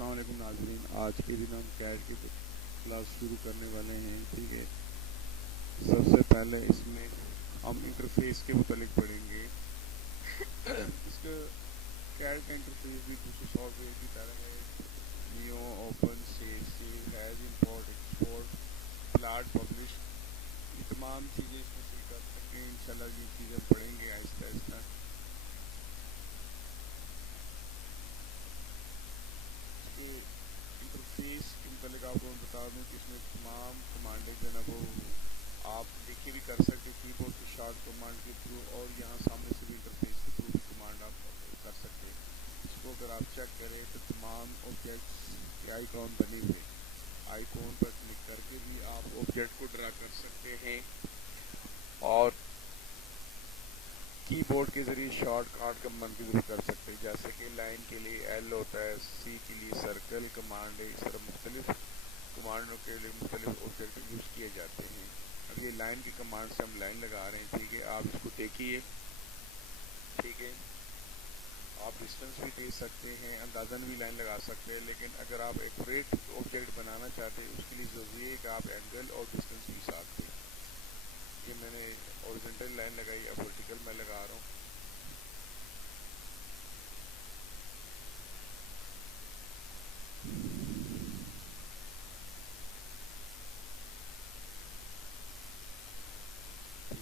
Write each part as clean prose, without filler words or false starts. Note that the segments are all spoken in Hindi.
अस्सलाम वालेकुम नाज़रीन। आज के दिन हम कैट की क्लास शुरू करने वाले हैं। ठीक है, सबसे पहले इसमें हम इंटरफेस के मुतालिक पढ़ेंगे। इसका कैट का इंटरफेस भी दूसरे सॉफ्टवेयर की तरह है। Neo, open, save, has, import, export, plot, publish, ये तमाम चीज़ें इसमें से कर सकते हैं। इंशाल्लाह ये चीज़ें पढ़ेंगे आहिस्ता आहिस्ता। इसके इंटरफेस के मतलब आपको मैं बता दूं कि इसमें तमाम कमांडें जो है ना वो आप लिख के भी कर सकते हैं कीबोर्ड के शॉर्ट कमांड के थ्रू, और यहाँ सामने से भी इंटरफेस के थ्रू भी कमांड आप कर सकते हैं। इसको अगर आप चेक करें तो तमाम ऑब्जेक्ट्स के आइकॉन बने हुए, आइकॉन पर क्लिक करके भी आप ऑब्जेक्ट को ड्रा कर सकते हैं, और कीबोर्ड के ज़रिए शॉर्ट कमांड के ज़रिए कर सकते हैं। जैसे कि लाइन के लिए एल होता है, सी के लिए सर्कल कमांड है। इस तरह मुख्तलिफ कमांडों के लिए मुख्तलिफ ऑब्जेक्ट यूज़ किए जाते हैं। अब ये लाइन की कमांड से हम लाइन लगा रहे हैं। ठीक है, आप इसको देखिए। ठीक है, आप डिस्टेंस भी दे सकते हैं, अंदाज़न भी लाइन लगा सकते हैं, लेकिन अगर आप एक्यूरेट ऑब्जेक्ट बनाना चाहते हैं उसके लिए ज़रूरी है कि आप एंगल और डिस्टेंस भी साथ दें। ये मैंने हॉरिजॉन्टल लाइन लगाई, अब वर्टिकल मैं लगा रहा हूँ।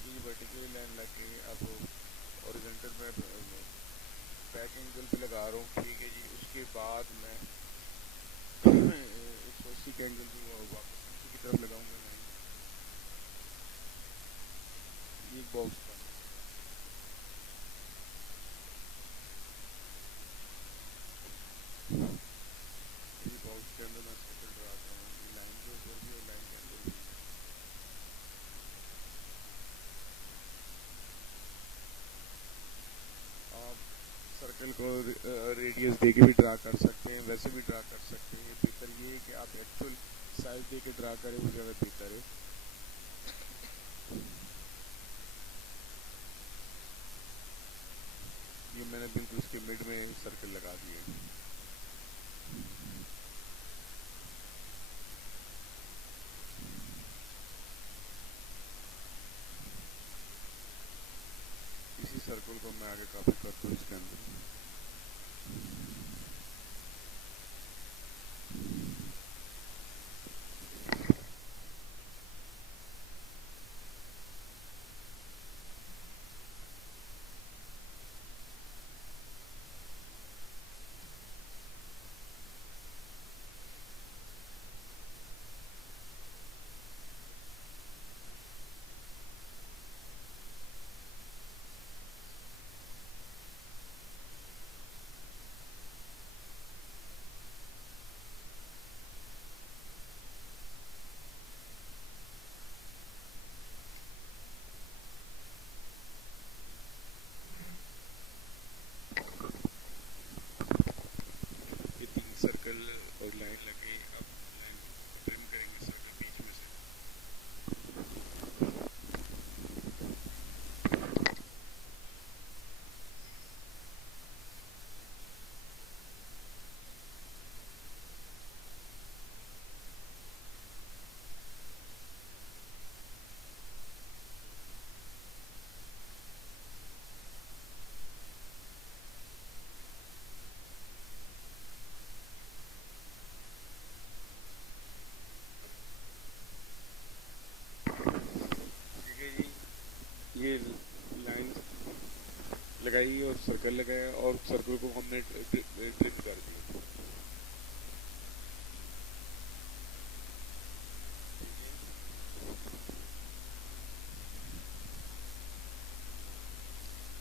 ये वर्टिकल लाइन लगे, अब हॉरिजॉन्टल में बैक एंगल भी लगा रहा हूँ। ठीक है जी, उसके बाद मैं 180 का एंगल भी वापस नीचे की तरफ लगाऊंगा लाइन। ये बॉक्स बना, ये बॉक्स के अंदर मैं सर्कल ड्राता हूँ, ये लाइन के ऊपर भी और लाइन के अंदर भी। आप सर्कल को रेडियस दे के भी ड्रा कर सकते हैं, वैसे भी ड्रा कर सकते हैं। बेहतर ये है कि आप एक्चुअल साइज दे के ड्रा करें, वो ज़्यादा बेहतर है। ये मैंने बिल्कुल इसके मिड में सर्कल लगा दिए। इसी सर्कल को मैं आगे कॉपी करता हूँ इसके अंदर। ये 3 सर्कल और लाइन लगे, अब लाइन को ट्रिम करेंगे सर्कल बीच में से। ठीक है जी, ये लाइन लगाई और सर्कल लगाया, और सर्कल को हमने ट्रिम कर दिया।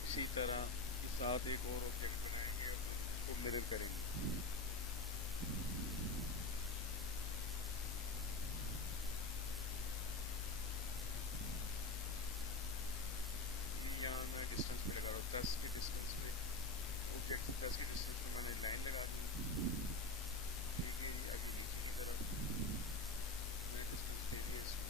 इसी तरह के साथ एक और ऑब्जेक्ट बनाएंगे और उसको मिरर करेंगे। यहाँ मैं डिस्टेंस पे लगा रहा हूँ, 10 के डिस्टेंस पे, ऑब्जेक्ट से 10 के डिस्टेंस पे मैंने लाइन लगा दी। ठीक है, आगे नीचे की तरफ मैं डिस्टेंस दे दिया इसको।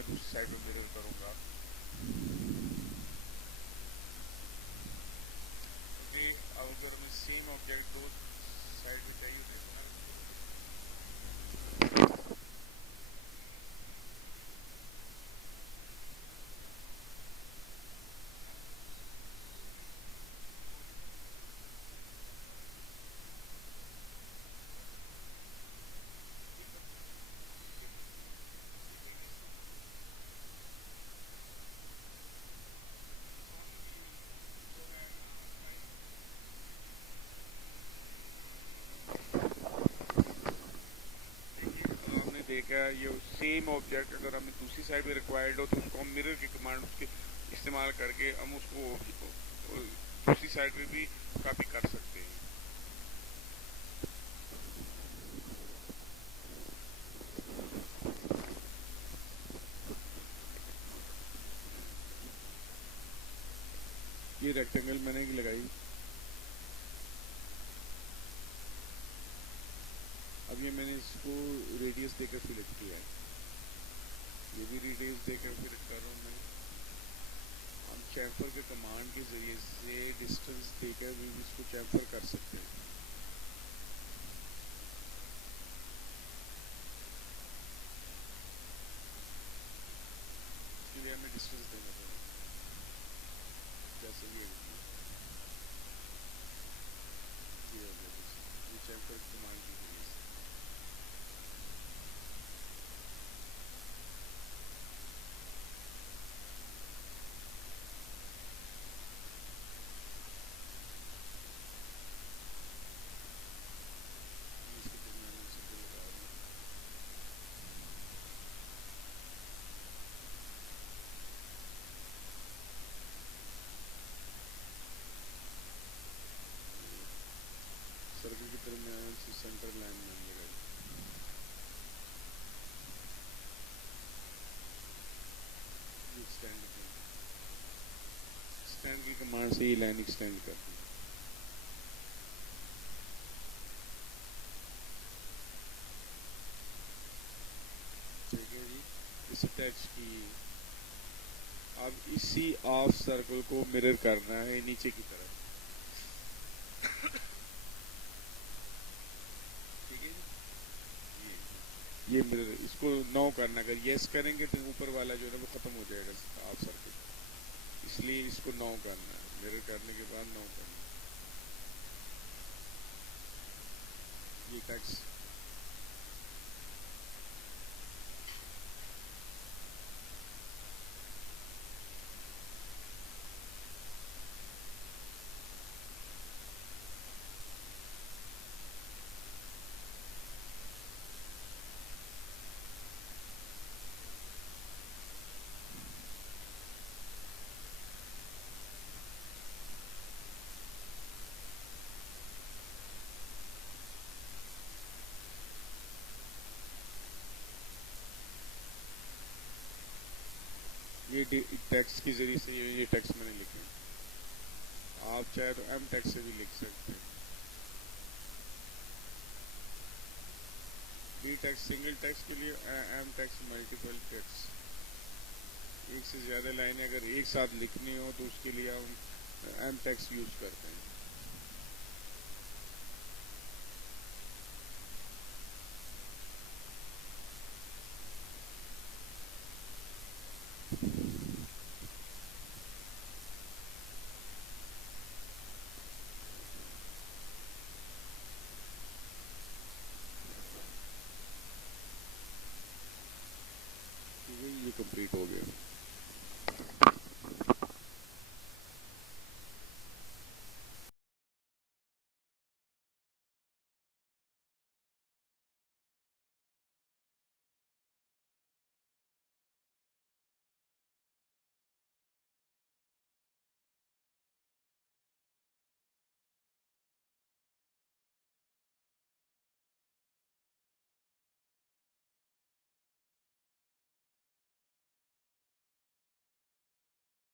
मैं दूसरी साइड पे मिरर करूँगा। ओके, अब अगर हमें सेम ऑब्जेक्ट दो साइड पे चाहिए देखो ना, हमने देखा ये सेम ऑब्जेक्ट अगर हमें दूसरी साइड पे रिक्वायर्ड हो तो उसको हम मिरर की कमांड उसके इस्तेमाल करके हम उसको दूसरी साइड पे भी कॉपी कर सकते हैं। ये रेक्टेंगल मैंने लगाई। अब ये मैंने इसको रेडियस देकर सिलेक्ट किया है, ये भी रेडियस देकर सिलेक्ट कर रहा हूँ मैं। हम चैम्फर के कमांड के जरिए से डिस्टेंस देकर भी इसको चैम्फर कर सकते हैं। इसके लिए हमें डिस्टेंस देना पड़ेगा, जैसे ये चैम्फर के कमांड की जरिए से। सर्कल के दरमियान से सेंटर लाइन में लगाई। एक्सटेंड की कमांड से ये लाइन एक्सटेंड कर दी। ठीक है जी, इसे टच की। अब इसी ऑफ सर्कल को मिरर करना है नीचे की तरफ। ठीक है जी, ये मिरर इसको 9 करना, अगर यस करेंगे तो ऊपर वाला जो है वो खत्म हो जाएगा ऑफ सर्कल, इसलिए इसको 9 करना है। मिरर करने के बाद 9 करना है। ये टेक्स्ट ये टेक्स्ट के जरिए से ये टेक्स्ट मैंने लिखे। आप चाहे तो एम टेक्स्ट से भी लिख सकते हैं। डी टेक्स्ट सिंगल टेक्स्ट के लिए, एम टेक्स्ट मल्टीपल टेक्स्ट। एक से ज़्यादा लाइनें अगर एक साथ लिखनी हो तो उसके लिए हम एम टेक्स्ट यूज़ करते हैं। ये कंप्लीट हो गया।